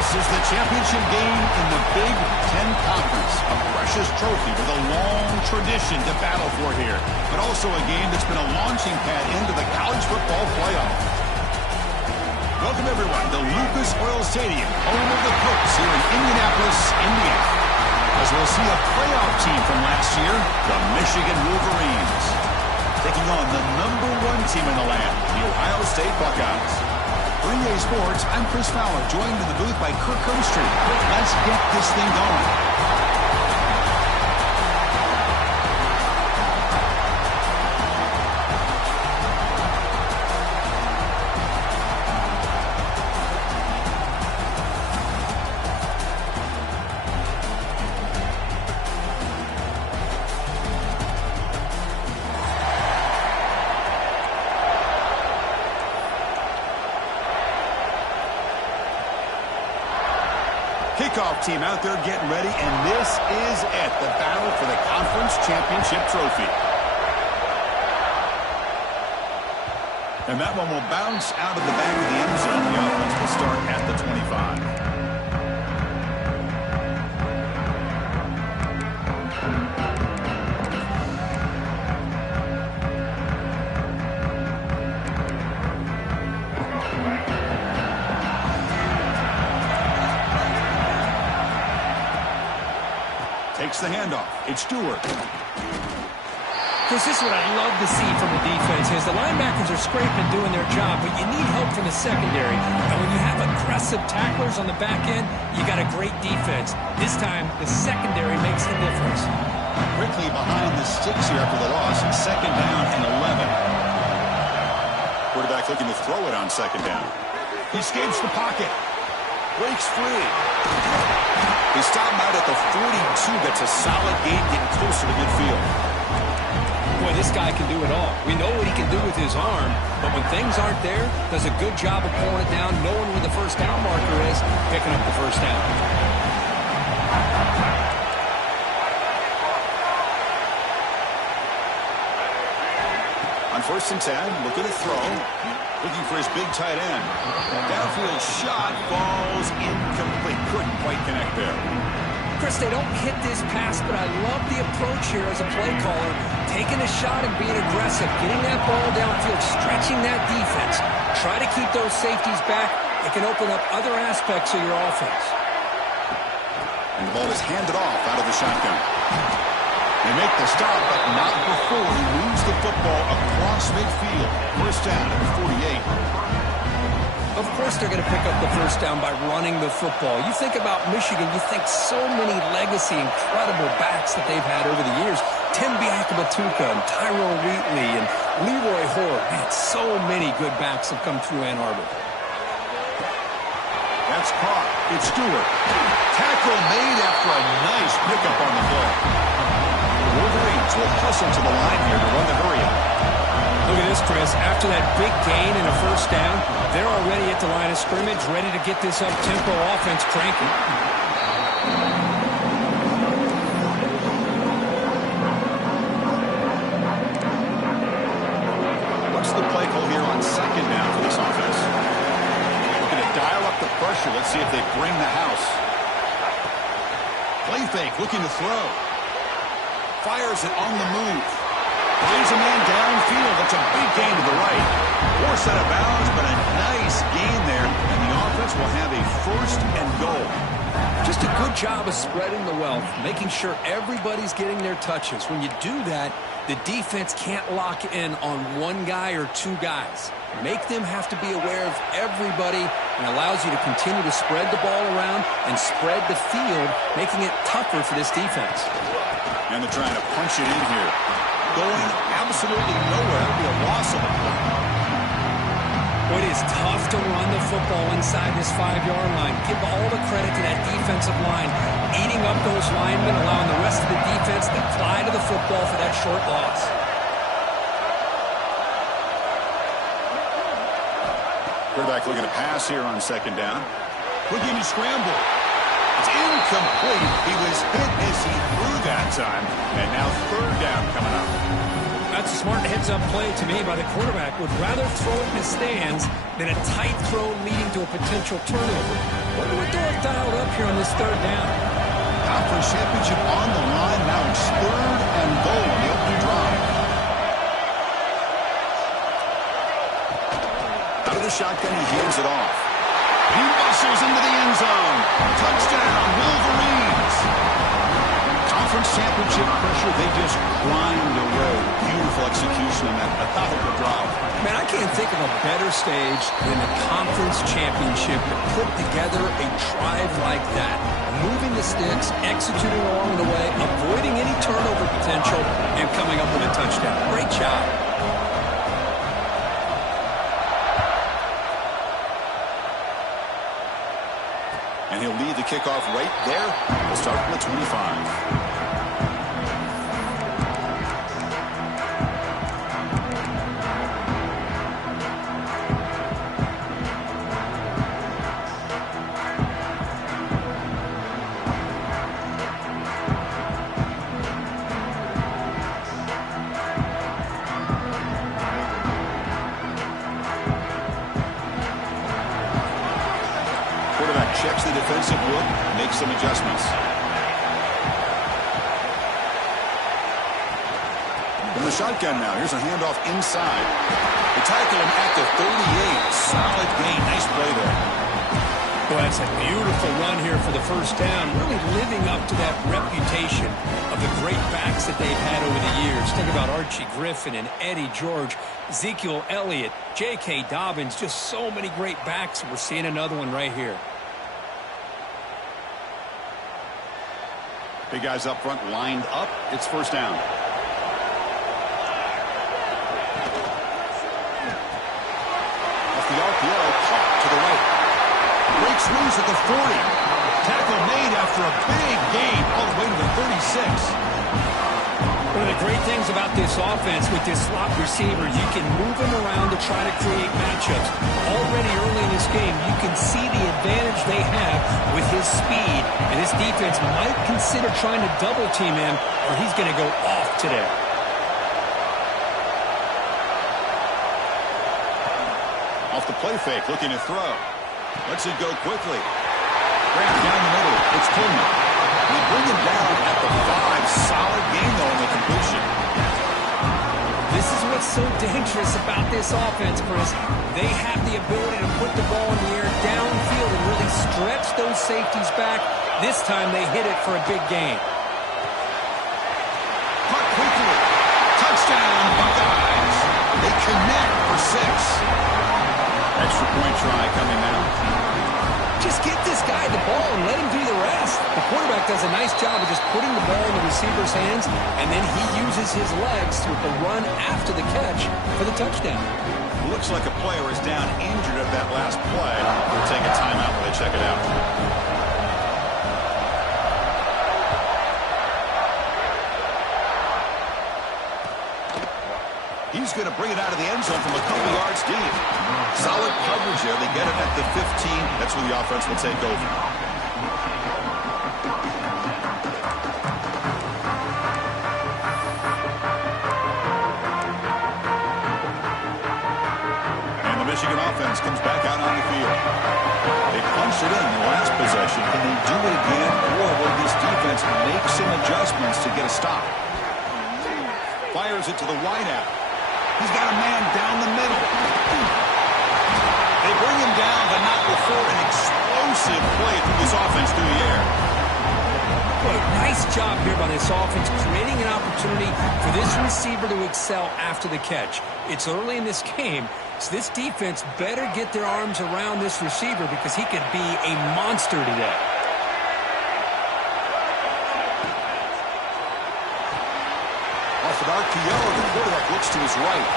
This is the championship game in the Big Ten Conference. A precious trophy with a long tradition to battle for here. But also a game that's been a launching pad into the college football playoff. Welcome, everyone, to Lucas Oil Stadium, home of the Pokes here in Indianapolis, Indiana. As we'll see a playoff team from last year, the Michigan Wolverines, taking on the #1 team in the land, the Ohio State Buckeyes. For EA Sports, I'm Chris Fowler, joined in the booth by Kirk Vinostream. Let's get this thing going. Kickoff team out there getting ready, and this is it, the battle for the conference championship trophy. And that one will bounce out of the back of the end zone. The offense will start at the 25. Takes the handoff. It's Stewart. This is what I'd love to see from the defense is the linebackers are scraping and doing their job, but you need help from the secondary. And when you have aggressive tacklers on the back end, you got a great defense. This time, the secondary makes the difference. Quickly behind the sticks here after the loss. 2nd down and 11. Quarterback looking to throw it on 2nd down. He escapes the pocket. Breaks free. He stopped out at the 42. That's a solid gain, getting closer to midfield. Boy, this guy can do it all. We know what he can do with his arm, but when things aren't there, does a good job of pulling it down, knowing where the first down marker is, picking up the first down. On 1st and 10, looking to throw. Looking for his big tight end. Downfield shot falls incomplete. Couldn't quite connect there. Chris, they don't hit this pass, but I love the approach here as a play caller. Taking a shot and being aggressive. Getting that ball downfield. Stretching that defense. Try to keep those safeties back. It can open up other aspects of your offense. And the ball is handed off out of the shotgun. They make the stop, but not before he moves the football across midfield. 1st down at the 48. Of course they're going to pick up the first down by running the football. You think about Michigan, you think so many legacy, incredible backs that they've had over the years. Tim Biakabatuka and Tyrone Wheatley and Leroy Hoare. Man, so many good backs have come through Ann Arbor. That's caught. It's Stewart. Tackle made after a nice pickup on the play. The Wolverines will hustle to the line here to run the hurry-up. Look at this, Chris. After that big gain and a first down, they're already at the line of scrimmage, ready to get this up-tempo offense cranking. What's the play call here on 2nd down for this offense? Looking to dial up the pressure. Let's see if they bring the house. Play fake, looking to throw. Fires it on the move. Plays a man downfield. That's a big gain to the right. Forced out of bounds, but a nice gain there. And the offense will have a 1st and goal. Just a good job of spreading the wealth, making sure everybody's getting their touches. When you do that, the defense can't lock in on one guy or two guys. Make them have to be aware of everybody and allows you to continue to spread the ball around and spread the field, making it tougher for this defense. And they're trying to punch it in here. Going absolutely nowhere. It'll be a loss of a play. It is tough to run the football inside this 5-yard line. Give all the credit to that defensive line, eating up those linemen, allowing the rest of the defense to fly to the football for that short loss. Quarterback looking to pass here on 2nd down. Looking to scramble. It's incomplete. He was hit as he threw that time. And now 3rd down coming up. That's a smart heads-up play to me by the quarterback. Would rather throw it in the stands than a tight throw leading to a potential turnover. Wonder what they'll have dialed up here on this third down. Conference championship on the line. Now it's 3rd and goal on the opening drive. Out of the shotgun, he hands it off. He muscles into the end zone. Touchdown, Wolverines. Conference championship pressure, they just grind away. Beautiful execution on that methodical drive. Man, I can't think of a better stage than the conference championship to put together a drive like that. Moving the sticks, executing along the way, avoiding any turnover potential, and coming up with a touchdown. Great job. And he'll lead the kickoff right there. We'll start from the 25. Checks the defensive look, makes some adjustments. From the shotgun now, here's a handoff inside. They tackle him at the 38. Solid gain. Nice play there. Well, that's a beautiful run here for the first down, really living up to that reputation of the great backs that they've had over the years. Think about Archie Griffin and Eddie George, Ezekiel Elliott, J.K. Dobbins, just so many great backs. We're seeing another one right here. Big guys up front lined up. It's first down. Off the RPO, caught to the right. Breaks loose at the 40. Tackle made after a big gain all the way to the 36. One of the great things about this offense with this slot receiver, you can move him around to try to create matchups. Already early in this game, you can see the advantage they have with his speed. And this defense might consider trying to double team him, or he's going to go off today. Off the play fake, looking to throw. Lets it go quickly. Grant down the middle. It's Coleman. They bring him down at the 5. Solid gain, though, in the completion. This is what's so dangerous about this offense, Chris. They have the ability to put the ball in the air downfield and really stretch those safeties back. This time they hit it for a big gain. Caught quickly. Touchdown, Buckeyes. They connect for 6. Extra point try coming now. Just get this guy the ball and let him do the rest. The quarterback does a nice job of just putting the ball in the receiver's hands, and then he uses his legs with the run after the catch for the touchdown. Looks like a player is down injured at that last play. We'll take a timeout while they check it out. He's going to bring it out of the end zone from a couple yards deep. Solid coverage there. They get it at the 15. That's where the offense will take over. And the Michigan offense comes back out on the field. They punched it in the last possession. Can they do it again, or will this defense make some adjustments to get a stop? Fires it to the wideout. He's got a man down the middle. They bring him down, but not before an explosive play through this offense through the air. Well, nice job here by this offense, creating an opportunity for this receiver to excel after the catch. It's early in this game, so this defense better get their arms around this receiver because he could be a monster today. Off an RPO, the quarterback looks to his right.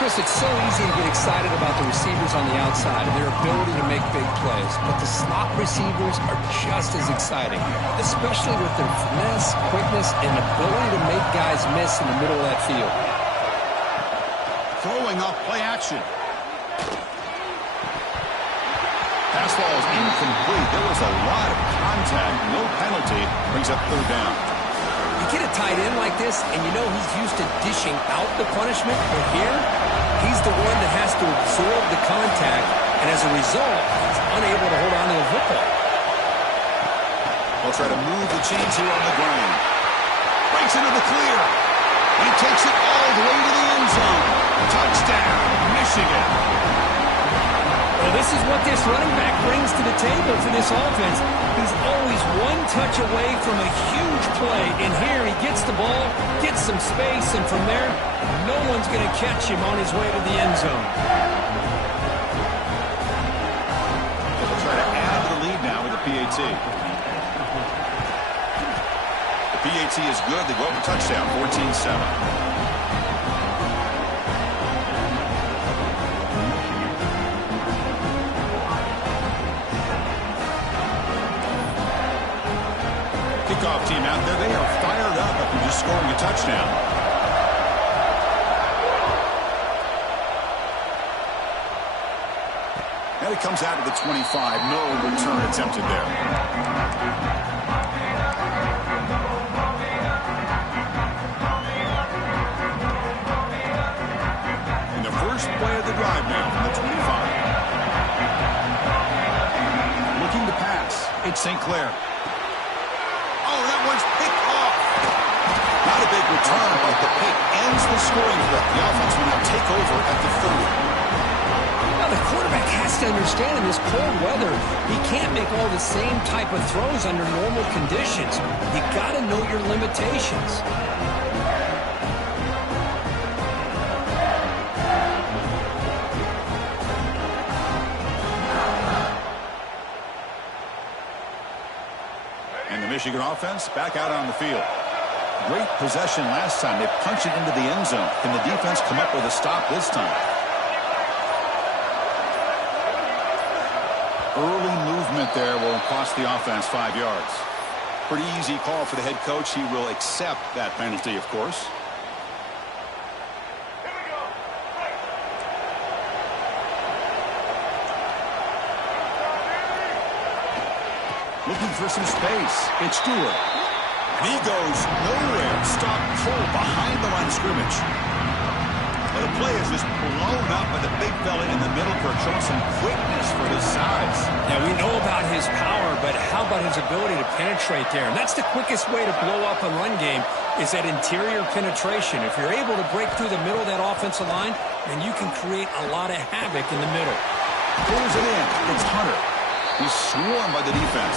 Chris, it's so easy to get excited about the receivers on the outside and their ability to make big plays, but the slot receivers are just as exciting, especially with their finesse, quickness, and ability to make guys miss in the middle of that field. Throwing off play action. Pass ball is incomplete. There was a lot of contact. No penalty. Brings up third down. You get a tight end like this, and you know he's used to dishing out the punishment, but here, he's the one that has to absorb the contact, and as a result, he's unable to hold on to the football. They'll try to move the chains here on the ground. Breaks into the clear. He takes it all the way to the end zone. Touchdown, Michigan. Well, this is what this running back brings to the table for this offense. He's always one touch away from a huge play, and here he gets the ball, gets some space, and from there, no one's going to catch him on his way to the end zone. They'll try to add to the lead now with the PAT. The PAT is good. They go up a touchdown, 14-7. Kickoff team out there, they are fired up after just scoring a touchdown. And it comes out to the 25. No return attempted there. And the first play of the drive now from the 25. Looking to pass. It's St. Clair. Oh, that one's picked off. Not a big return, but the pick ends the scoring threat. The offense will now take over at the 30. Now, the quarterback has to understand in this cold weather, he can't make all the same type of throws under normal conditions. You got to know your limitations. Michigan offense back out on the field. Great possession last time. They punched it into the end zone. Can the defense come up with a stop this time? Early movement there will cost the offense 5 yards. Pretty easy call for the head coach. He will accept that penalty, of course. Looking for some space. It's Stewart. And he goes nowhere. Stop cold behind the line of scrimmage. Well, the play is just blown up by the big fella in the middle, showing some quickness for his size. Yeah, we know about his power, but how about his ability to penetrate there? And that's the quickest way to blow up a run game is that interior penetration. If you're able to break through the middle of that offensive line, then you can create a lot of havoc in the middle. Pulls it in. It's Hunter. He's swarmed by the defense.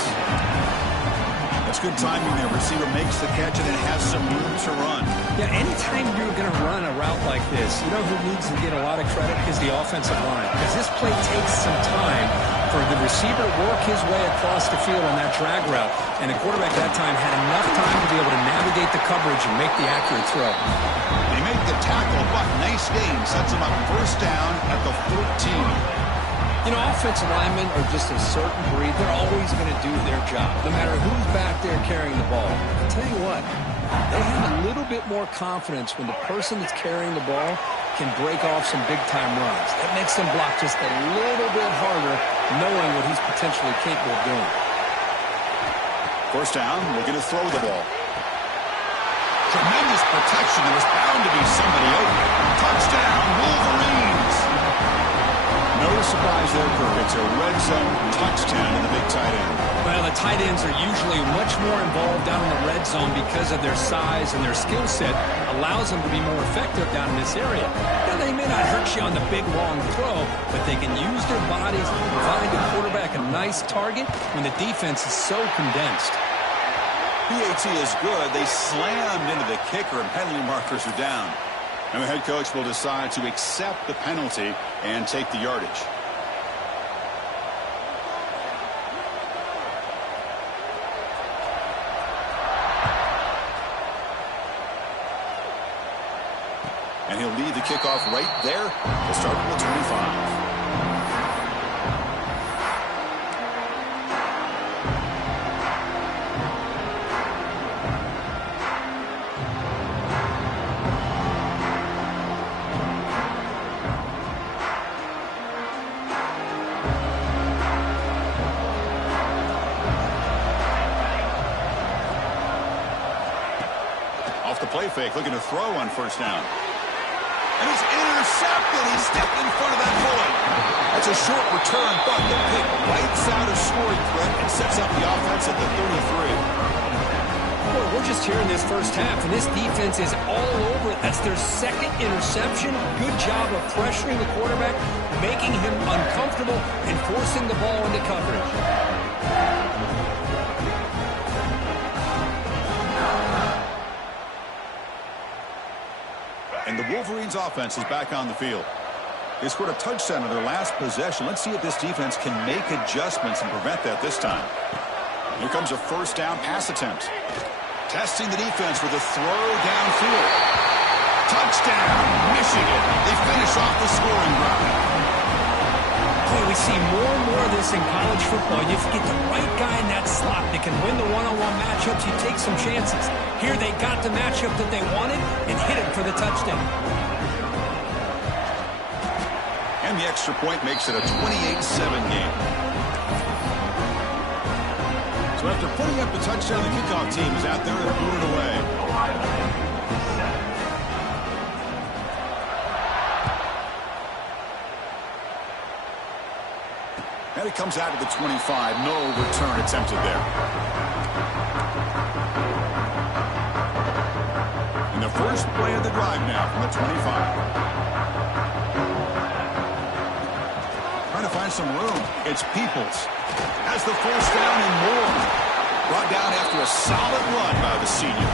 That's good timing there. Receiver makes the catch and then has some room to run. Yeah, anytime you're going to run a route like this, you know who needs to get a lot of credit is the offensive line. Because this play takes some time for the receiver to work his way across the field on that drag route. And the quarterback at that time had enough time to be able to navigate the coverage and make the accurate throw. They make the tackle, but nice gain. Sets him up first down at the 14. You know, offensive linemen are just a certain breed. They're always going to do their job, no matter who's back there carrying the ball. I'll tell you what, they have a little bit more confidence when the person that's carrying the ball can break off some big-time runs. That makes them block just a little bit harder, knowing what he's potentially capable of doing. First down, looking to throw the ball. Tremendous protection. There was bound to be somebody open. Touchdown, Wolverines! No surprise there, Kirk. It's a red zone touchdown in the big tight end. Well, the tight ends are usually much more involved down in the red zone because of their size and their skill set allows them to be more effective down in this area. Now, they may not hurt you on the big, long throw, but they can use their bodies to provide the quarterback a nice target when the defense is so condensed. PAT is good. They slammed into the kicker, and penalty markers are down. And the head coach will decide to accept the penalty and take the yardage. And he'll lead the kickoff right there. We'll start with the 25. Off the play fake, looking to throw on first down. And he's intercepted. He stepped in front of that bullet. That's a short return, but the pick wipes out a scoring threat and sets up the offense at the 33. Boy, we're just here in this first half, and this defense is all over it. That's their second interception. Good job of pressuring the quarterback, making him uncomfortable, and forcing the ball into coverage. And the Wolverines' offense is back on the field. They scored a touchdown in their last possession. Let's see if this defense can make adjustments and prevent that this time. Here comes a first down pass attempt. Testing the defense with a throw downfield. Touchdown, Michigan. They finish off the scoring drive. Boy, we see more and more of this in college football. You get the right guy in that slot that can win the one-on-one matchups. You take some chances. Here they got the matchup that they wanted and hit him for the touchdown. And the extra point makes it a 28-7 game. So after putting up the touchdown, the kickoff team is out there and moving away. And it comes out to the 25. No return attempted there. And the first play of the drive now from the 25. Trying to find some room. It's Peoples. Has the first down and more. Brought down after a solid run by the senior.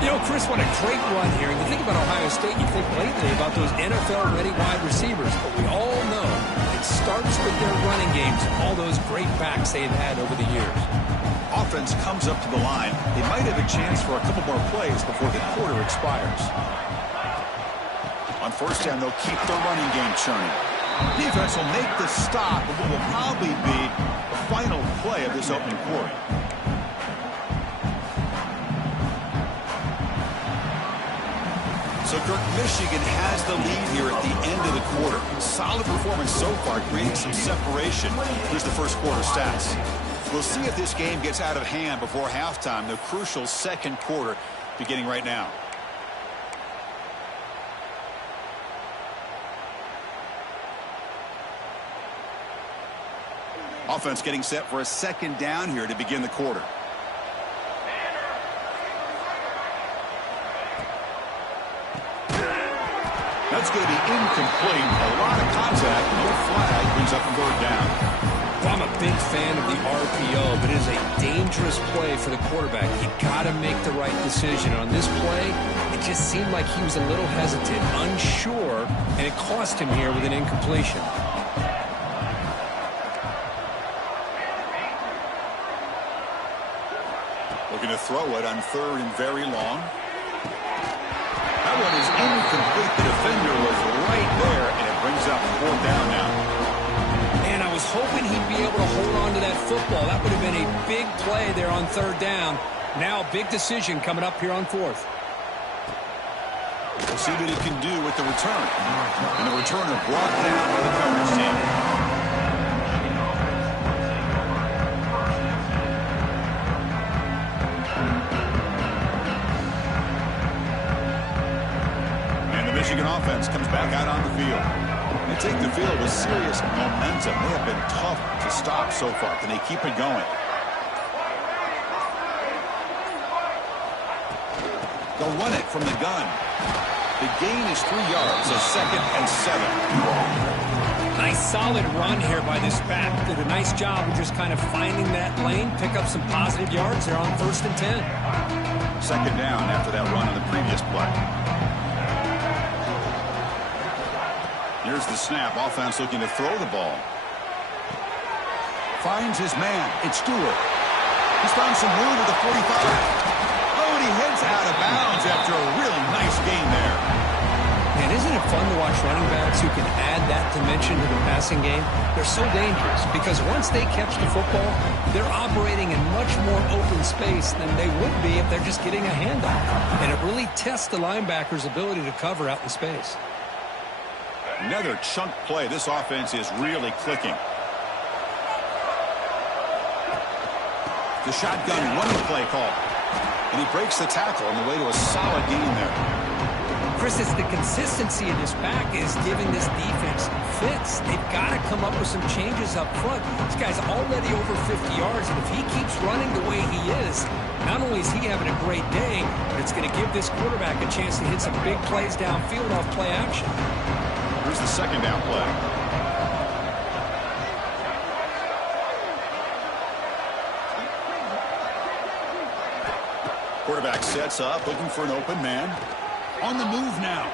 You know, Chris, what a great run here. And you think about Ohio State, you think lately about those NFL-ready wide receivers. But we all know it starts with their running games, all those great backs they've had over the years. Offense comes up to the line. They might have a chance for a couple more plays before the quarter expires. On first down, they'll keep their running game churning. Defense will make the stop of what will probably be the final play of this opening quarter. So, Kirk, Michigan has the lead here at the end of the quarter. Solid performance so far, creating some separation. Here's the first quarter stats. We'll see if this game gets out of hand before halftime, the crucial second quarter beginning right now. Offense getting set for a second down here to begin the quarter. That's going to be incomplete. A lot of contact. No flag. Brings up a third down. Well, I'm a big fan of the RPO, but it is a dangerous play for the quarterback. You got to make the right decision. On this play, it just seemed like he was a little hesitant, unsure, and it cost him here with an incompletion. Looking to throw it on third and very long. That one is incomplete. The defender was right there, and it brings up fourth down now. And I was hoping he'd be able to hold on to that football. That would have been a big play there on third down. Now a big decision coming up here on fourth. We'll see what he can do with the return. And the returner brought down by the coverage team. Michigan offense comes back out on the field. They take the field with serious momentum. They have been tough to stop so far. Can they keep it going? They'll run it from the gun. The gain is 3 yards, so second and 7. Nice solid run here by this back. Did a nice job of just kind of finding that lane, pick up some positive yards there on first and 10. Second down after that run on the previous play. Here's the snap. Offense looking to throw the ball. Finds his man. It's Stewart. He's found some room at the 45. Oh, and he heads out of bounds after a really nice gain there. And isn't it fun to watch running backs who can add that dimension to the passing game? They're so dangerous because once they catch the football, they're operating in much more open space than they would be if they're just getting a handoff. And it really tests the linebacker's ability to cover out in space. Another chunk play. This offense is really clicking. The shotgun running play call. And he breaks the tackle on the way to a solid gain there. Chris, it's the consistency of this back is giving this defense fits. They've got to come up with some changes up front. This guy's already over 50 yards, and if he keeps running the way he is, not only is he having a great day, but it's going to give this quarterback a chance to hit some big plays downfield off play action. Here's the second down play. Quarterback sets up, looking for an open man. On the move now.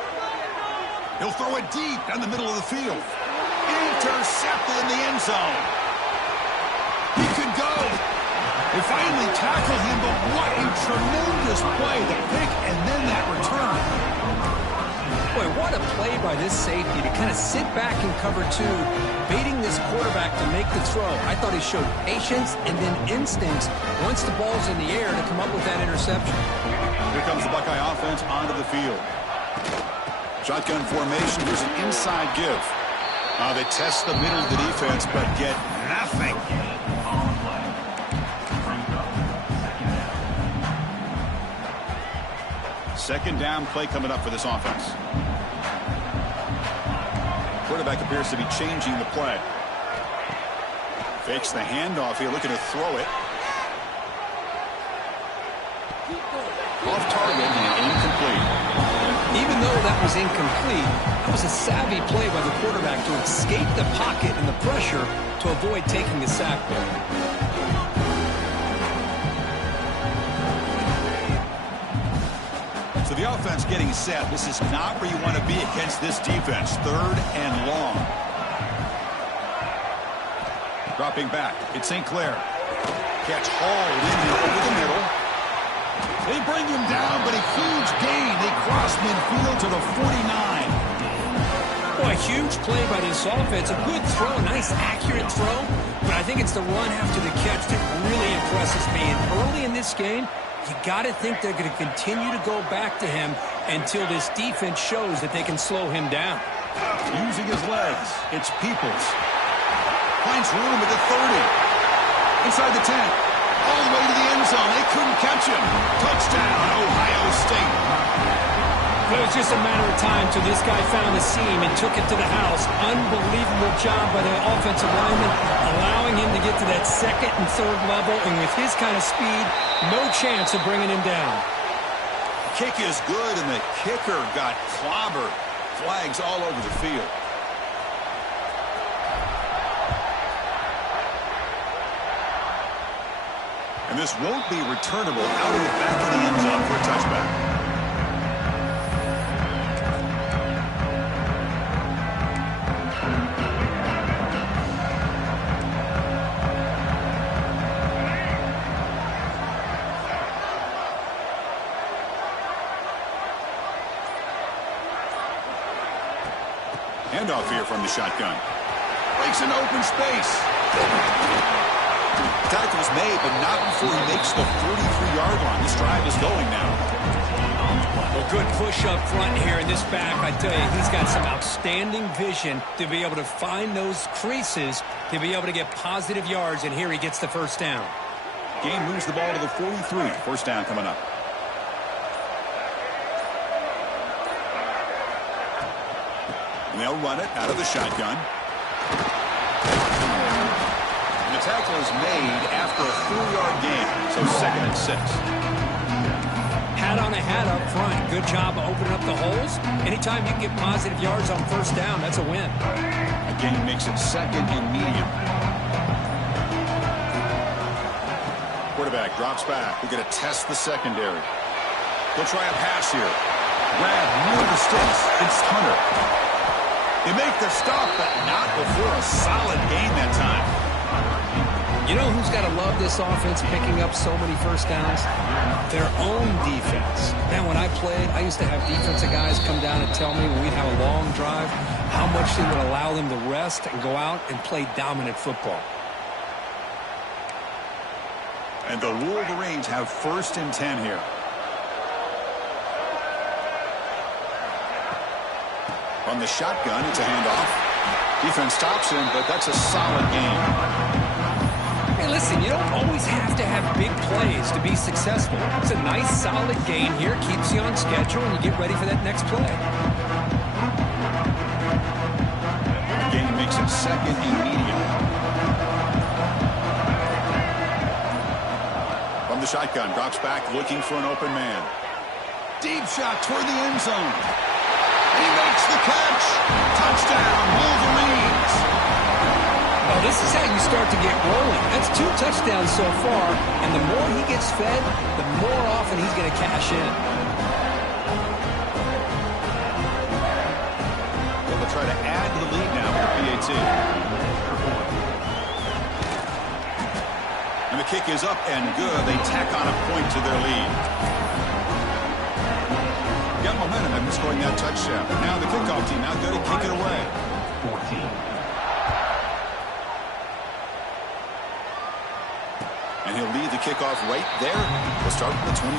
He'll throw it deep down the middle of the field. Intercepted in the end zone. He could go. They finally tackled him, but what a tremendous play. The pick and then that return. Boy, what a play by this safety to kind of sit back in cover two, baiting this quarterback to make the throw. I thought he showed patience and then instincts once the ball's in the air to come up with that interception. Here comes the Buckeye offense onto the field. Shotgun formation. Here's an inside give. They test the middle of the defense, but get nothing. Second down play coming up for this offense. Quarterback appears to be changing the play. Fakes the handoff here, looking to throw it. Off target and incomplete. Even though that was incomplete, that was a savvy play by the quarterback to escape the pocket and the pressure to avoid taking the sack there. So the offense getting set. This is not where you want to be against this defense. Third and long. Dropping back. It's St. Clair. Catch hauled in here over the middle. They bring him down, but a huge gain. They cross midfield to the 49. Boy, a huge play by this offense. A good throw, a nice accurate throw. But I think it's the run after the catch that really impresses me. And early in this game, you got to think they're going to continue to go back to him until this defense shows that they can slow him down. Using his legs, it's Peoples. Finds room at the 30. Inside the 10. All the way to the end zone. They couldn't catch him. Touchdown, Ohio State. It was just a matter of time till this guy found the seam and took it to the house. Unbelievable job by the offensive lineman, allowing him to get to that second and third level. And with his kind of speed, no chance of bringing him down. Kick is good, and the kicker got clobbered. Flags all over the field. And this won't be returnable out of the back of the end zone for a touchback. Handoff here from the shotgun. Breaks an open space. Tackle's made, but not before he makes the 43-yard line. This drive is going now. Well, good push up front here in this back. I tell you, he's got some outstanding vision to be able to find those creases, to be able to get positive yards, and here he gets the first down. Game moves the ball to the 43. First down coming up. And they'll run it out of the shotgun. And the tackle is made after a 4-yard gain, so 2nd and 6. Hat on a hat up front. Good job of opening up the holes. Anytime you can get positive yards on first down, that's a win. A gain makes it 2nd and medium. Quarterback drops back. We're going to test the secondary. He'll try a pass here. Grab near the sticks. It's Hunter. They make the stop, but not before a solid gain that time. You know who's got to love this offense picking up so many first downs? Their own defense. Man, when I played, I used to have defensive guys come down and tell me when we'd have a long drive how much they would allow them to rest and go out and play dominant football. And the Wolverines have 1st and 10 here. On the shotgun, it's a handoff. Defense stops him, but that's a solid gain. Hey, listen, you don't always have to have big plays to be successful. It's a nice, solid game here. Keeps you on schedule, and you get ready for that next play. The game makes it second and medium. From the shotgun, drops back, looking for an open man. Deep shot toward the end zone. And he makes the catch. Touchdown, Wolverines. Well, this is how you start to get rolling. That's 2 touchdowns so far, and the more he gets fed, the more often he's going to cash in. They'll try to add to the lead now with the PAT. And the kick is up and good. They tack on a point to their lead. Got momentum after scoring that touchdown. Now the kickoff team out there to kick it away. 14. And he'll lead the kickoff right there. We'll start with the 25.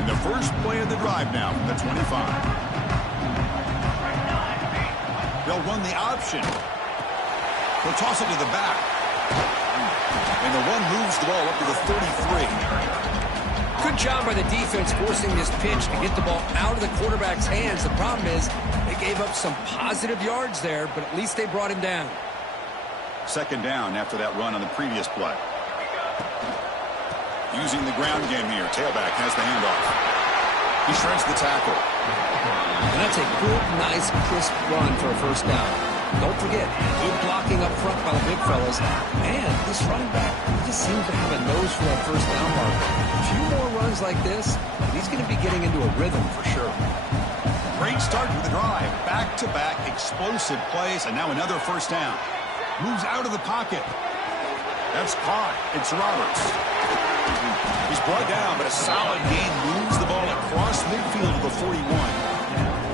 And the first play of the drive now from the 25. They'll run the option. He'll toss it to the back. And the run moves the ball up to the 33. Good job by the defense forcing this pitch to get the ball out of the quarterback's hands. The problem is they gave up some positive yards there, but at least they brought him down. Second down after that run on the previous play. Using the ground game here. Tailback has the handoff. He shreds the tackle. And that's a good, nice, crisp run for a first down. Don't forget, good blocking up front by the big fellas. Man, this running back, he just seems to have a nose for that first down marker. A few more runs like this, he's going to be getting into a rhythm for sure. Great start to the drive. Back-to-back explosive plays, and now another first down. Moves out of the pocket. That's caught. It's Roberts. He's brought down, but a solid gain moves the ball across midfield to the 41.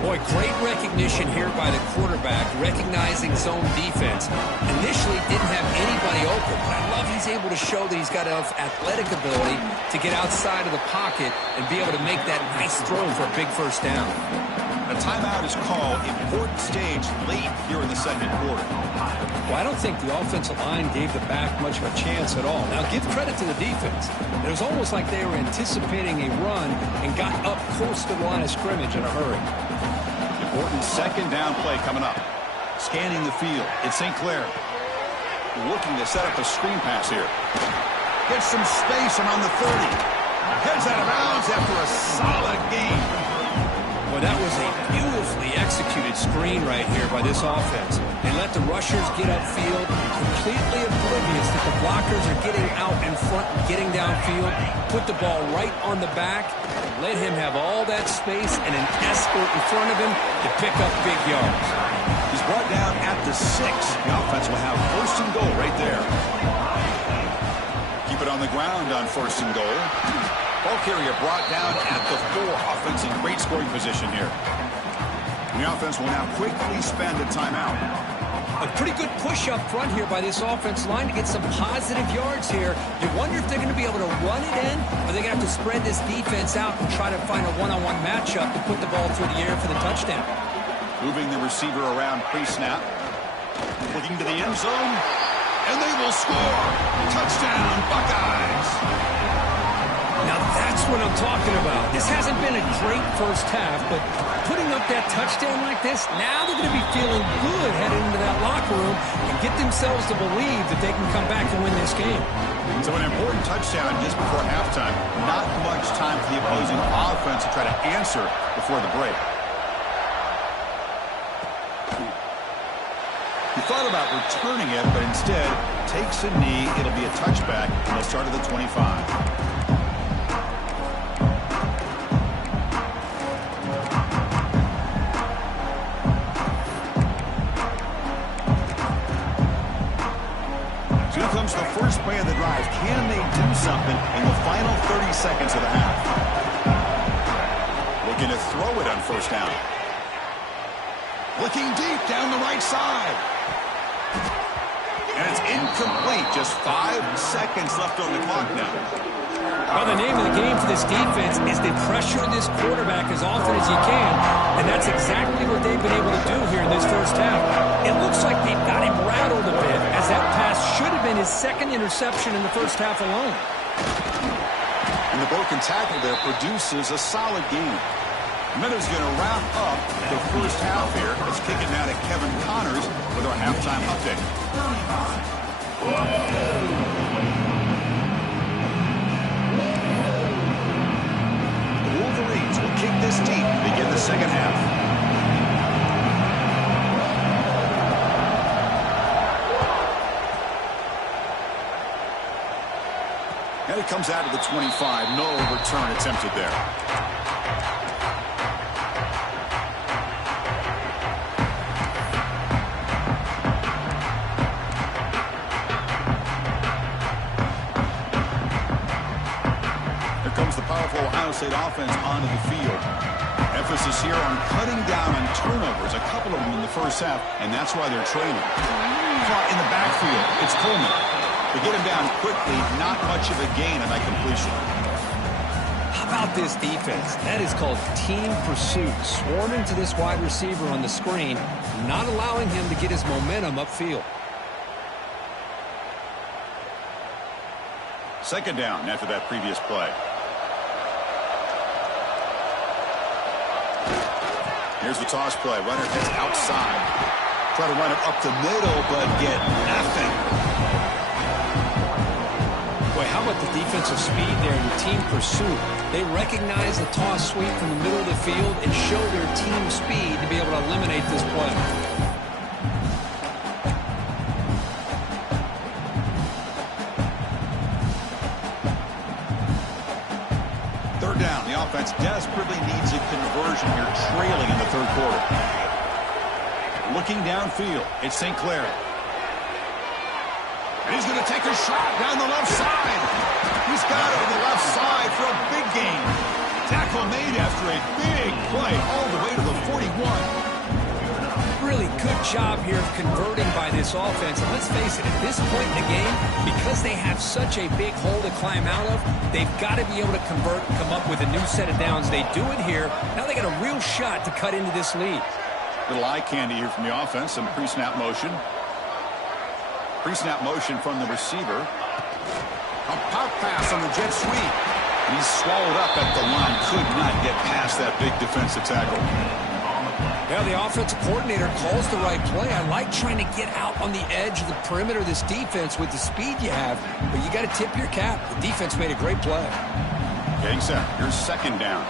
Boy, great recognition here by the quarterback, recognizing zone defense. Initially didn't have anybody open, but I love he's able to show that he's got enough athletic ability to get outside of the pocket and be able to make that nice throw for a big first down. A timeout is called. Important stage late here in the second quarter. Well, I don't think the offensive line gave the back much of a chance at all. Now, give credit to the defense. It was almost like they were anticipating a run and got up close to the line of scrimmage in a hurry. Important second down play coming up. Scanning the field. It's St. Clair. Looking to set up a screen pass here. Gets some space around the 30. Heads out of bounds after a solid gain. Well, that was a beautifully executed screen right here by this offense. They let the rushers get upfield, completely oblivious that the blockers are getting out in front and getting downfield. Put the ball right on the back, let him have all that space and an escort in front of him to pick up big yards. He's brought down at the 6. The offense will have first and goal right there. Keep it on the ground on first and goal. Ball carrier brought down at the 4. Offense in great scoring position here. And the offense will now quickly spend a timeout. A pretty good push up front here by this offense line to get some positive yards here. You wonder if they're going to be able to run it in, or they're going to have to spread this defense out and try to find a one-on-one matchup to put the ball through the air for the touchdown. Moving the receiver around pre-snap. Looking to the end zone. And they will score. Touchdown, Buckeyes. Now that's what I'm talking about. This hasn't been a great first half, but putting up that touchdown like this, now they're going to be feeling good heading into that locker room and get themselves to believe that they can come back and win this game. So an important touchdown just before halftime. Not much time for the opposing offense to try to answer before the break. He thought about returning it, but instead takes a knee. It'll be a touchback, and they'll start at the 25. Comes the first play of the drive. Can they do something in the final 30 seconds of the half? Looking to throw it on first down. Looking deep down the right side. And it's incomplete. Just 5 seconds left on the clock now. Well, the name of the game for this defense is to pressure this quarterback as often as you can, and that's exactly what they've been able to do here in this first half. It looks like they've got him rattled a bit, as that pass should have been his second interception in the first half alone. And the broken tackle there produces a solid game. Miller's going to wrap up the first half here. Let's kick it now to Kevin Connors with our halftime update. The Wolverines will kick this deep to begin the second half. And it comes out to the 25. No return attempted there. Ohio State offense onto the field. Emphasis here on cutting down on turnovers, a couple of them in the first half, and that's why they're trailing. Caught in the backfield, it's Coleman. They get him down quickly, not much of a gain on that completion. How about this defense? That is called team pursuit. Swarming to this wide receiver on the screen, not allowing him to get his momentum upfield. Second down after that previous play. Here's the toss play. Runner gets outside. Try to run it up the middle, but get nothing. Boy, how about the defensive speed there in the team pursuit? They recognize the toss sweep from the middle of the field and show their team speed to be able to eliminate this play. Down. The offense desperately needs a conversion here, trailing in the third quarter. Looking downfield, it's St. Clair. And he's going to take a shot down the left side. He's got it on the left side for a big gain. Tackle made after a big play all the way to the 41. Really good job here of converting by this offense. And let's face it, at this point in the game, because they have such a big hole to climb out of, they've got to be able to convert and come up with a new set of downs. They do it here. Now they got a real shot to cut into this lead. Little eye candy here from the offense. Some pre-snap motion. Pre-snap motion from the receiver. A pop pass on the jet sweep. And he's swallowed up at the line. Could not get past that big defensive tackle. Yeah, the offensive coordinator calls the right play. I like trying to get out on the edge of the perimeter of this defense with the speed you have, but you got to tip your cap. The defense made a great play. Getting set. Here's second down.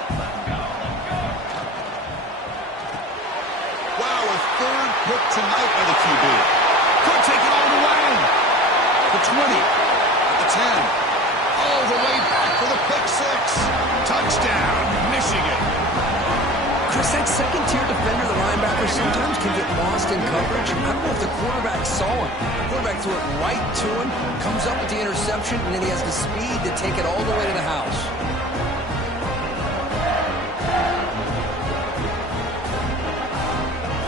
Wow, a third pick tonight by the QB. Could take it all the way. The 20, at the 10, all the way back for the pick six. Touchdown, Michigan. Chris, that second-tier defender, the linebacker, sometimes can get lost in coverage. I don't know if the quarterback saw it. The quarterback threw it right to him, comes up with the interception, and then he has the speed to take it all the way to the house.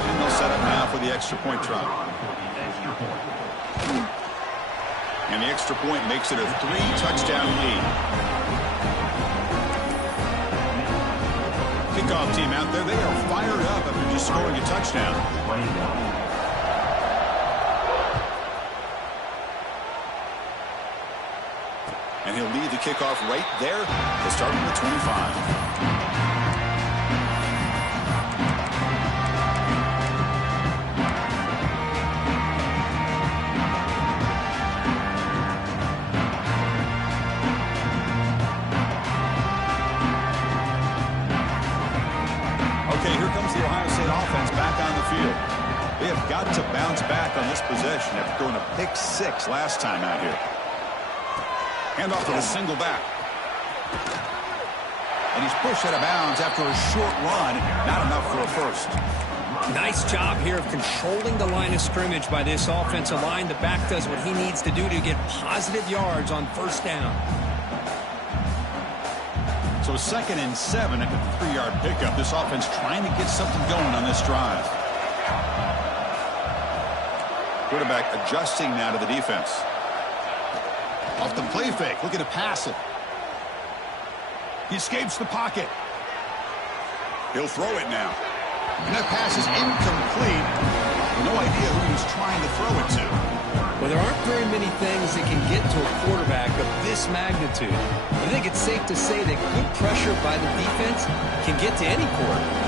And they'll set up now for the extra point try. And the extra point makes it a 3-touchdown lead. Kickoff team out there, they are fired up after just scoring a touchdown. And he'll lead the kickoff right there to start from the 25. They have got to bounce back on this possession after throwing a pick six last time out here. Hand off to the single back. And he's pushed out of bounds after a short run. Not enough for a first. Nice job here of controlling the line of scrimmage by this offensive line. The back does what he needs to do to get positive yards on first down. So 2nd and 7 at the 3-yard pickup. This offense trying to get something going on this drive. Quarterback adjusting now to the defense. Off the play fake, looking to pass it. He escapes the pocket. He'll throw it now. And that pass is incomplete. No idea who he was trying to throw it to. Well, there aren't very many things that can get to a quarterback of this magnitude. I think it's safe to say that good pressure by the defense can get to any quarterback.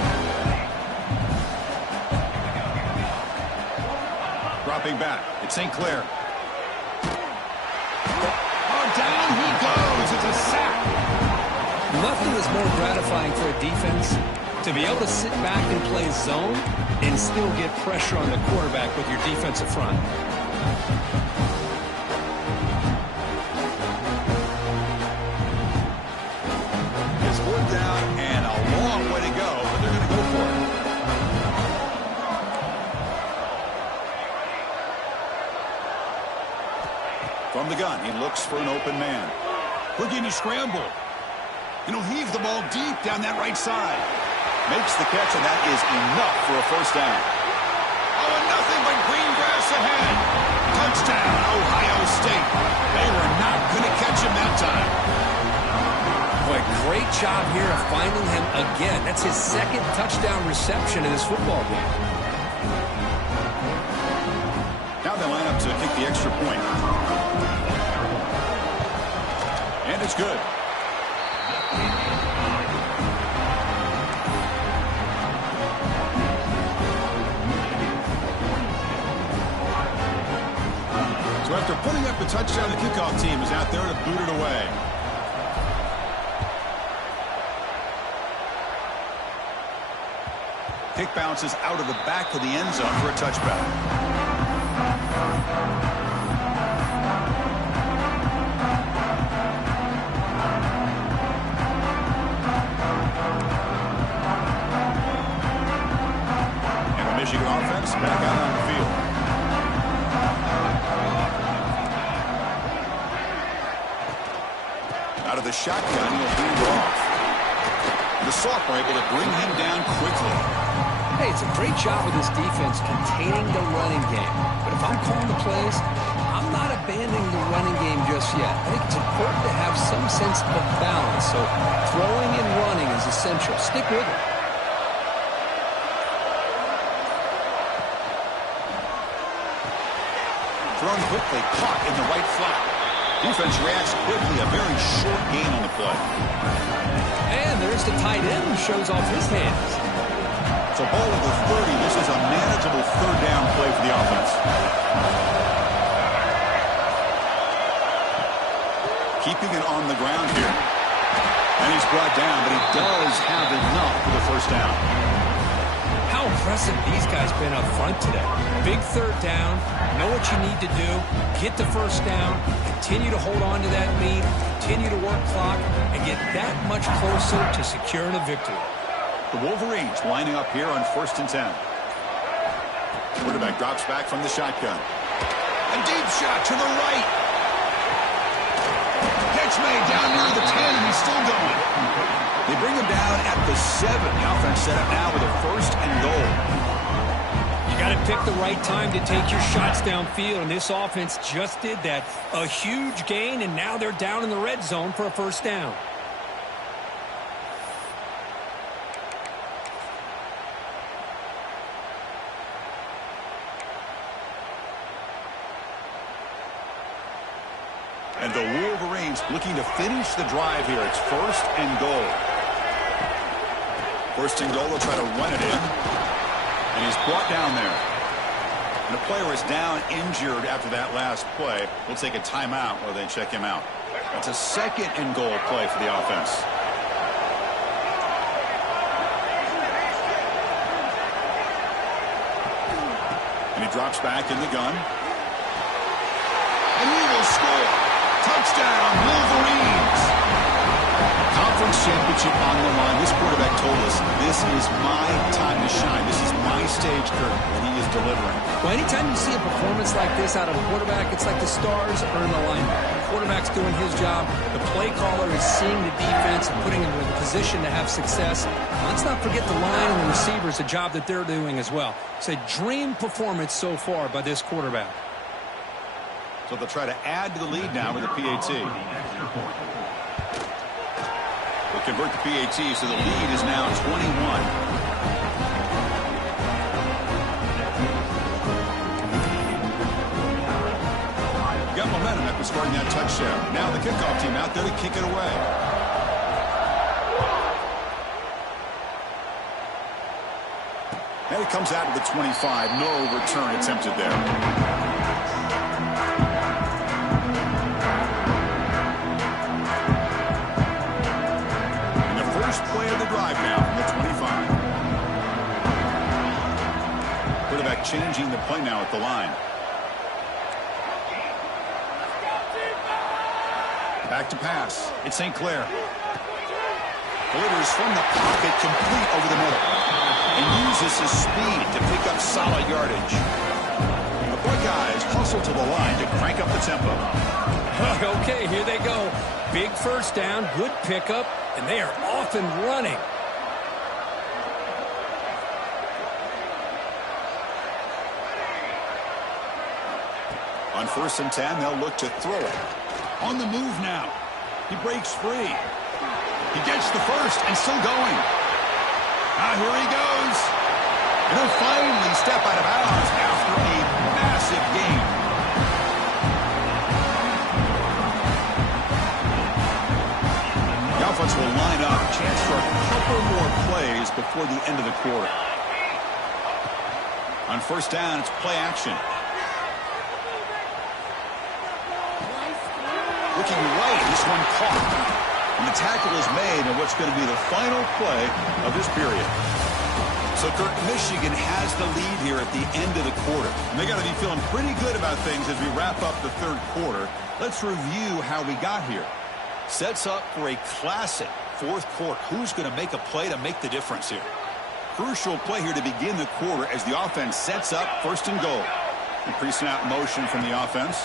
Dropping back. It's St. Clair. Oh, down he goes. It's a sack. Nothing is more gratifying for a defense to be able to sit back and play zone and still get pressure on the quarterback with your defensive front. It's fourth down and a long way to go, but they're going to go for it. From the gun, he looks for an open man. Houdini scramble. Heave the ball deep down that right side. Makes the catch, and that is enough for a first down. Oh, and nothing but green grass ahead. Touchdown, Ohio State. They were not going to catch him that time. Boy, great job here of finding him again. That's his second touchdown reception in this football game. Now they line up to kick the extra point. And it's good. So after putting up the touchdown, the kickoff team is out there to boot it away. Kick bounces out of the back of the end zone for a touchback. Michigan offense back out on the field. Out of the shotgun, he'll hand it off. The sophomore able to bring him down quickly. Hey, it's a great job with this defense containing the running game. But if I'm calling the plays, I'm not abandoning the running game just yet. I think it's important to have some sense of balance. So throwing and running is essential. Stick with it. Thrown quickly, caught in the right flat. Defense reacts quickly, a very short gain on the play. And there's the tight end who shows off his hands. So ball at the 30, this is a manageable third down play for the offense. Keeping it on the ground here. And he's brought down, but he does have enough for the first down. How impressive these guys been up front today. Big third down, know what you need to do, get the first down, continue to hold on to that lead, continue to work clock, and get that much closer to securing a victory. The Wolverines lining up here on 1st and 10. Quarterback drops back from the shotgun. A deep shot to the right. Catch made down near the 10, and he's still going. They bring him down at the 7. The offense set up now with a 1st and goal. You got to pick the right time to take your shots downfield, and this offense just did that. A huge gain, and now they're down in the red zone for a first down. And the Wolverines looking to finish the drive here. It's 1st and goal. 1st and goal, they'll try to run it in. And he's brought down there. And the player is down injured after that last play. We'll take a timeout while they check him out. That's a 2nd and goal play for the offense. And he drops back in the gun. And he will score. Touchdown, Wolverines. Conference championship on the line. This quarterback told us, this is my time to shine. This is my stage curtain, and he is delivering. Well, anytime you see a performance like this out of a quarterback, it's like the stars are in alignment. The quarterback's doing his job. The play caller is seeing the defense and putting him in a position to have success. Let's not forget the line and the receivers, the job that they're doing as well. It's a dream performance so far by this quarterback. So they'll try to add to the lead now with the PAT. The convert the PAT, so the lead is now 21. Got momentum after scoring that touchdown. Now the kickoff team out there to kick it away. And it comes out to the 25. No return attempted there. And the first play of the drive now from the 25. Quarterback changing the play now at the line. Back to pass. It's St. Clair. Delivers from the pocket, complete over the middle. And uses his speed to pick up solid yardage. The Buckeyes hustle to the line to crank up the tempo. Okay, here they go. Big first down, good pickup, and they are off and running. On 1st and 10, they'll look to throw it. On the move now. He breaks free. He gets the first and still going. Here he goes. And he'll finally step out of bounds after a massive gain. The offense will line up. Chance for a couple more plays before the end of the quarter. On 1st down, it's play action. Looking right, this one caught. And the tackle is made on what's going to be the final play of this period. So, Kirk, Michigan has the lead here at the end of the quarter. And they got to be feeling pretty good about things as we wrap up the 3rd quarter. Let's review how we got here. Sets up for a classic 4th quarter. Who's going to make a play to make the difference here? Crucial play here to begin the quarter as the offense sets up 1st and goal. The pre-snap motion from the offense.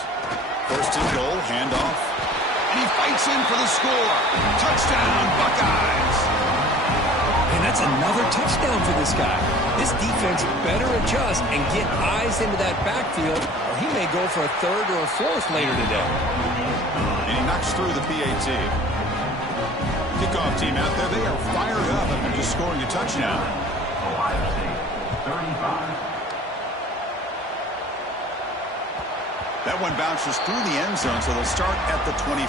1st and goal, handoff. And he fights in for the score. Touchdown, Buckeyes. And that's another touchdown for this guy. This defense better adjust and get eyes into that backfield, or he may go for a 3rd or a 4th later today. And he knocks through the PAT. Kickoff team out there, they are fired up after just scoring a touchdown. Ohio State, 35. That one bounces through the end zone, so they'll start at the 25.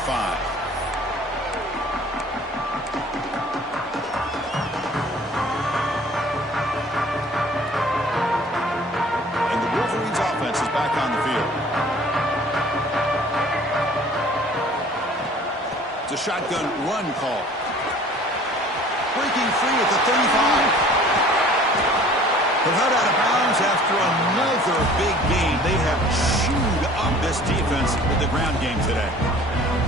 And the Wolverines offense is back on the field. It's a shotgun run call. Breaking free at the 35. They're head out of bounds after another big game. They have chewed up this defense with the ground game today.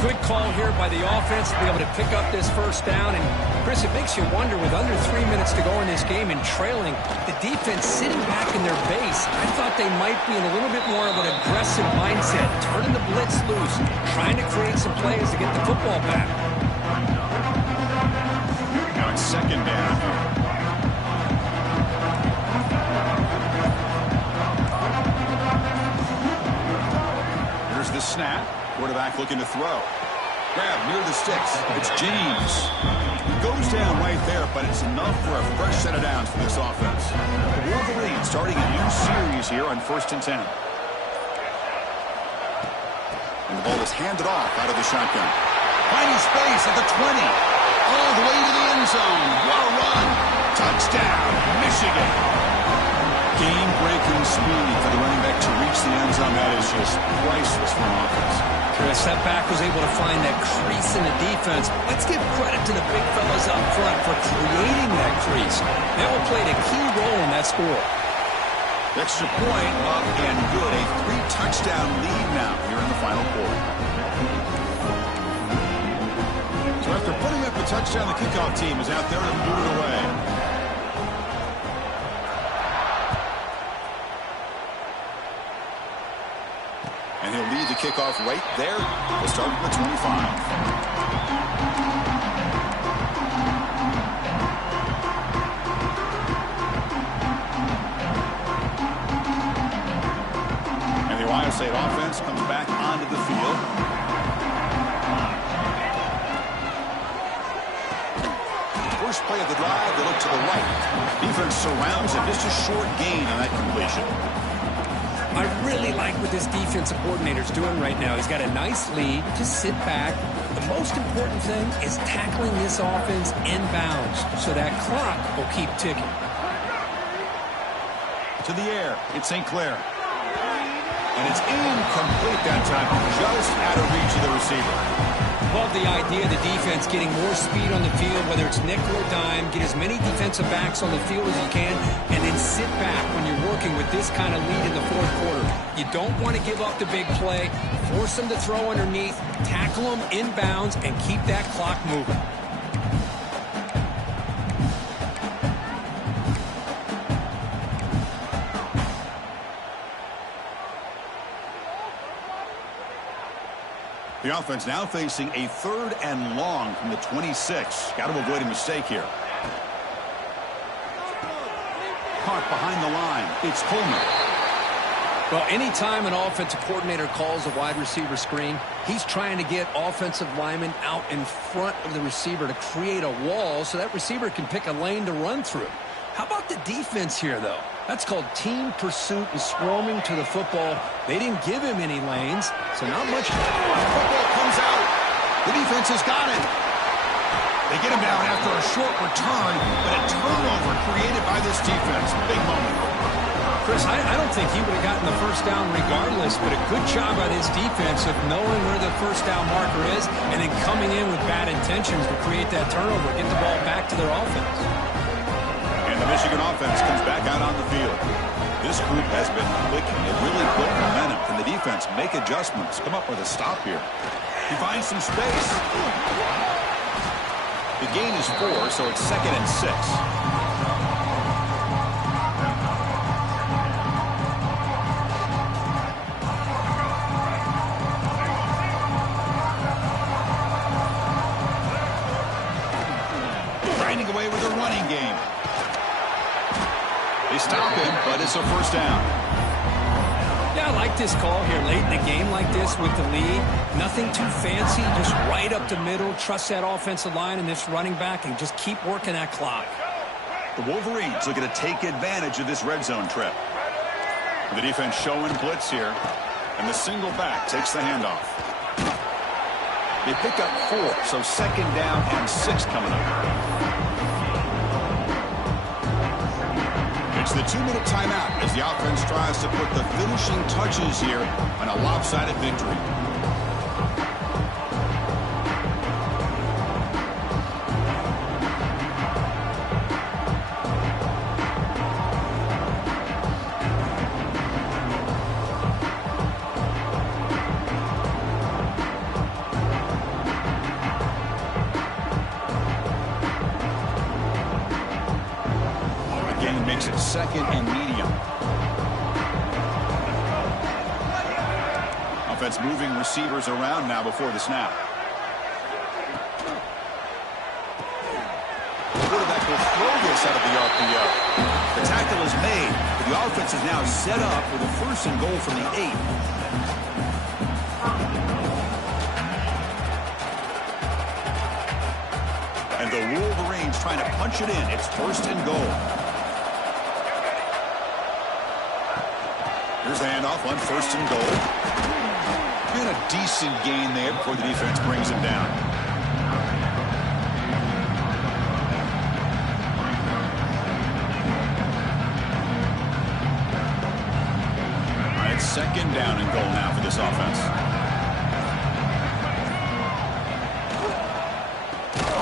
Good call here by the offense to be able to pick up this 1st down. And, Chris, it makes you wonder, with under 3 minutes to go in this game and trailing, the defense sitting back in their base. I thought they might be in a little bit more of an aggressive mindset, turning the blitz loose, trying to create some plays to get the football back. Now it's 2nd down. The snap. Quarterback looking to throw. Grab near the sticks. It's James. He goes down right there, but it's enough for a fresh set of downs for this offense. The Wolverines starting a new series here on 1st and 10. And the ball is handed off out of the shotgun. Finding space at the 20. All the way to the end zone. What a run. Touchdown, Michigan. Game-breaking speed for the running back to reach the end zone. That is just priceless for an offense. Chris, that back was able to find that crease in the defense. Let's give credit to the big fellas up front for creating that crease. They all played a key role in that score. Extra point up and good. A 3-touchdown lead now here in the final quarter. So after putting up a touchdown, the kickoff team is out there to boot it away. And he'll lead the kickoff right there. We'll start at the 25. And the Ohio State offense comes back onto the field. play of the drive, they look to the right. Defense surrounds him. Just a short gain on that completion. I really like what this defensive coordinator's doing right now. He's got a nice lead. Just sit back. The most important thing is tackling this offense inbounds so that clock will keep ticking. To the air. It's St. Clair. And it's incomplete that time. Just out of reach of the receiver. Love the idea of the defense getting more speed on the field, whether it's nickel or dime. Get as many defensive backs on the field as you can, and then sit back when you're working with this kind of lead in the fourth quarter. You don't want to give up the big play. Force them to throw underneath, tackle them inbounds, and keep that clock moving. The offense now facing a 3rd and long from the 26. Got to avoid a mistake here. Caught behind the line. It's Coleman. Well, anytime an offensive coordinator calls a wide receiver screen, he's trying to get offensive linemen out in front of the receiver to create a wall so that receiver can pick a lane to run through. How about the defense here, though? That's called team pursuit and swarming to the football. They didn't give him any lanes, so not much. Football comes out. The defense has got it. They get him down after a short return, but a turnover created by this defense. Big moment. Chris, I don't think he would have gotten the first down regardless, but a good job by this defense of knowing where the first down marker is and then coming in with bad intentions to create that turnover, get the ball back to their offense. And the Michigan offense comes back out on the field. This group has been clicking. It really built momentum. Can the defense make adjustments? Come up with a stop here. He finds some space. The gain is 4, so it's 2nd and 6. Grinding away with a running game. They stop him, but it's a first down. Yeah, I like this call here late in a game like this with the lead. Nothing too fancy, just right up the middle. Trust that offensive line and this running back and just keep working that clock. The Wolverines looking to take advantage of this red zone trip. The defense showing blitz here, and the single back takes the handoff. They pick up 4, so 2nd down and 6 coming up. It's the 2-minute timeout as the offense tries to put the finishing touches here on a lopsided victory. Makes it 2nd and medium. Offense moving receivers around now before the snap. The quarterback will throw this out of the RPO. The tackle is made, but the offense is now set up with a 1st and goal from the 8. And the Wolverines trying to punch it in. It's 1st and goal. Here's the handoff on 1st and goal. And a decent gain there before the defense brings him down. All right, 2nd down and goal now for this offense.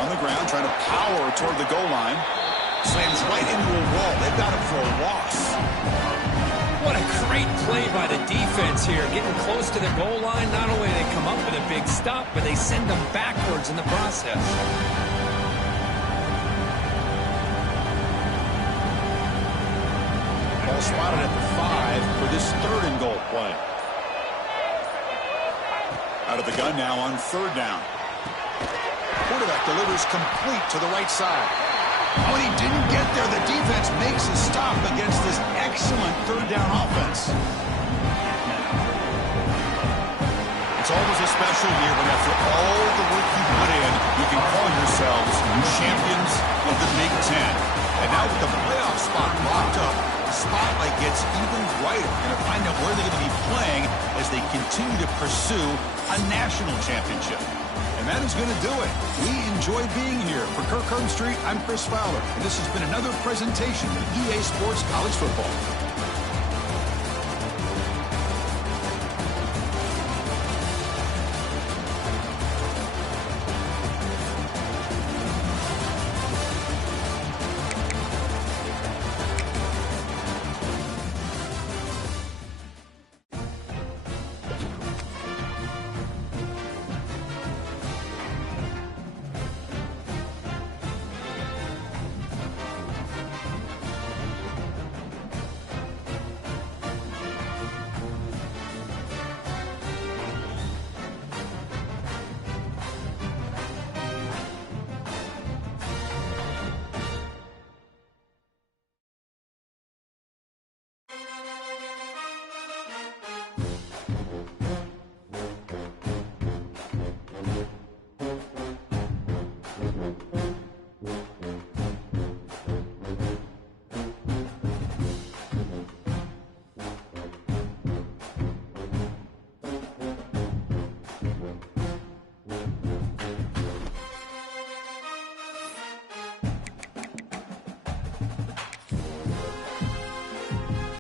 On the ground, trying to power toward the goal line. Slams right into a wall. They've got him for a loss. What a great play by the defense here. Getting close to the goal line, not only do they come up with a big stop, but they send them backwards in the process. Ball spotted at the 5 for this 3rd and goal play. Out of the gun now on 3rd down. Quarterback delivers complete to the right side. When he didn't get there, the defense makes a stop against this excellent 3rd down offense. It's almost a special year when after all the work you put in, you can call yourselves champions of the Big Ten. And now with the playoff spot locked up, the spotlight gets even brighter. Going to find out where they're going to be playing as they continue to pursue a national championship. And that is going to do it. We enjoy being here. For Kirkland Street, I'm Chris Fowler, and this has been another presentation of EA Sports College Football.